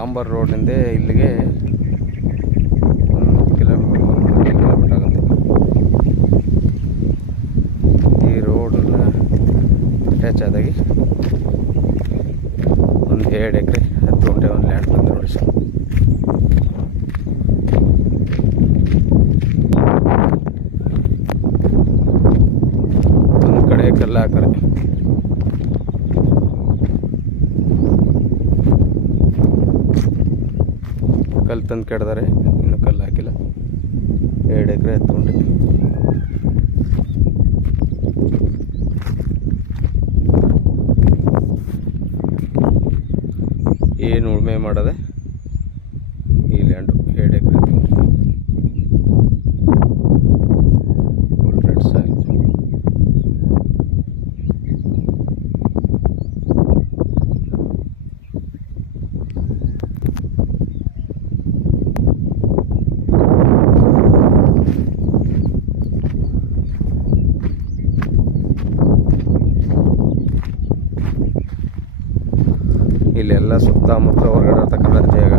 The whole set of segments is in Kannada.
ಡಾಂಬರ್ ರೋಡ್ನಿಂದ ಇಲ್ಲಿಗೆ 1 ಕಿಲೋಮೀಟರ್ ಆಗುತ್ತೆ. ಈ ರೋಡನ್ನ ಅಟ್ಯಾಚ್ ಆದಾಗಿ ಒಂದು 2 ಎಕರೆ 10 ಗುಂಟೆ ಒಂದು ಲ್ಯಾಂಡ್ ಬಂದು ನೋಡಿ ಸರ್. ಒಂದು ಕಡೆ ಕಲ್ಲು ಹಾಕರೆ, ಕಲ್ಲು ತಂದು ಕೆಡ್ದಾರೆ, ಇನ್ನು ಕಲ್ಲು ಹಾಕಿಲ್ಲ. 2 ಎಕರೆ 10 ಗುಂಟೆ. ಏನು ಉಳುಮೆ ಮಾಡೋದೆ ಈ ಲ್ಯಾಂಡು 2 ಎಕರೆ 10 ಗುಂಟೆ. Full red soil. ಇಲ್ಲೆಲ್ಲ ಸುತ್ತಮುತ್ತ ಹೊರಗಡೆ ಇರ್ತಕ್ಕಂಥ ಜಾಗ,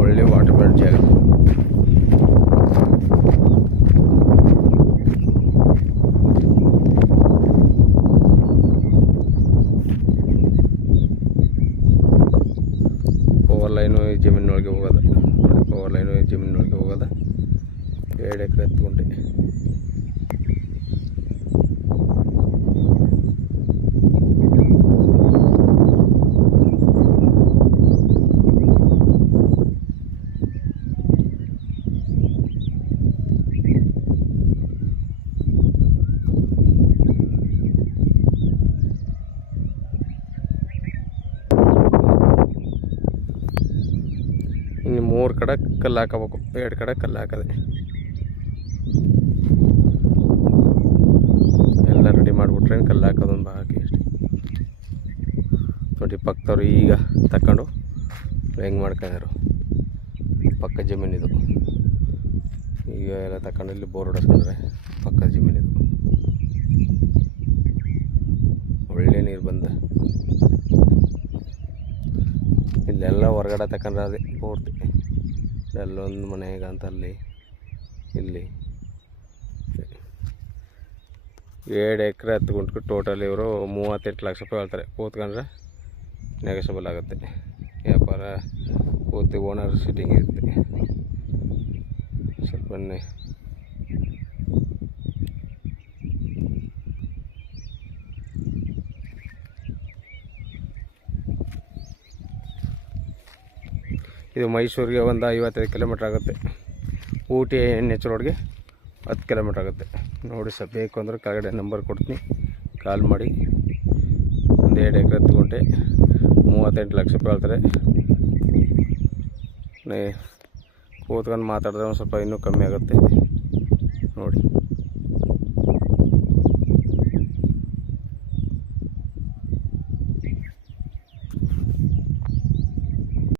ಒಳ್ಳೆ ವಾಟರ್ ಬೆಲ್ಟ್ ಜಾಗ. ಪವರ್ ಲೈನು ಈ ಜಮೀನೊಳಗೆ ಹೋಗೋದ, ಪವರ್ ಲೈನು ಈ ಜಮೀನೊಳಗೆ ಹೋಗೋದ. 2 ಎಕರೆ 10 ಗುಂಟೆ. ಇನ್ನು 3 ಕಡೆ ಕಲ್ಲು ಹಾಕಬೇಕು, 2 ಕಡೆ ಕಲ್ಲು ಹಾಕದೆ. ಎಲ್ಲ ರೆಡಿ ಮಾಡಿಬಿಟ್ರೆ ಕಲ್ಲು ಹಾಕೋದೊಂದು ಬಾಕಿ ಅಷ್ಟೇ. ನೋಡಿ ಪಕ್ಕದವ್ರು ಈಗ ತಗೊಂಡು ಹೆಂಗೆ ಮಾಡ್ಕೊಂಡ್ರು, ಪಕ್ಕ ಜಮೀನಿದು. ಈಗ ಎಲ್ಲ ತಗೊಂಡು ಇಲ್ಲಿ ಬೋರ್ ಹೊಡೆಸ್ಕೊಂಡ್ರೆ ಪಕ್ಕದ ಜಮೀನಿದು. ಒಳ್ಳೆ ನೀರು ಬಂದ. ಇಲ್ಲೆಲ್ಲ ಹೊರಗಡೆ ತಗೊಂಡ್ರೆ ಅದೇ ಪೂರ್ತಿ. ಅಲ್ಲೊಂದು ಮನೆಗೆ ಅಂತ ಅಲ್ಲಿ ಇಲ್ಲಿ 2 ಎಕರೆ 10 ಗುಂಟೆ ಟೋಟಲ್. ಇವರು 38 ಲಕ್ಷ ರೂಪಾಯಿ ಹೇಳ್ತಾರೆ. ಕೂತ್ಕೊಂಡ್ರೆ ನೆಗೋಷಿಯಬಲ್ ಆಗುತ್ತೆ. ವ್ಯಾಪಾರ ಪೂರ್ತಿ ಓನರ್ ಸಿಟ್ಟಿಂಗ್ ಇರುತ್ತೆ. ಸ್ವಲ್ಪ ಬನ್ನಿ. ಇದು ಮೈಸೂರಿಗೆ ಒಂದು 55 ಕಿಲೋಮೀಟ್ರ್ ಆಗುತ್ತೆ. ಊಟಿ NH ರೋಡ್ಗೆ 10 ಕಿಲೋಮೀಟ್ರ್ ಆಗುತ್ತೆ. ನೋಡಿ ಸರ್, ಬೇಕು ಅಂದರೆ ಕೆಳಗಡೆ ನಂಬರ್ ಕೊಡ್ತೀನಿ, ಕಾಲ್ ಮಾಡಿ. ಒಂದು 2 ಎಕರೆ 10 ಗುಂಟೆ 38 ಲಕ್ಷ ರೂಪಾಯಿ ಹೇಳ್ತಾರೆ. ಕೂತ್ಕೊಂಡು ಮಾತಾಡಿದ್ರೆ ಒಂದು ಸ್ವಲ್ಪ ಇನ್ನೂ ಕಮ್ಮಿ ಆಗುತ್ತೆ ನೋಡಿ.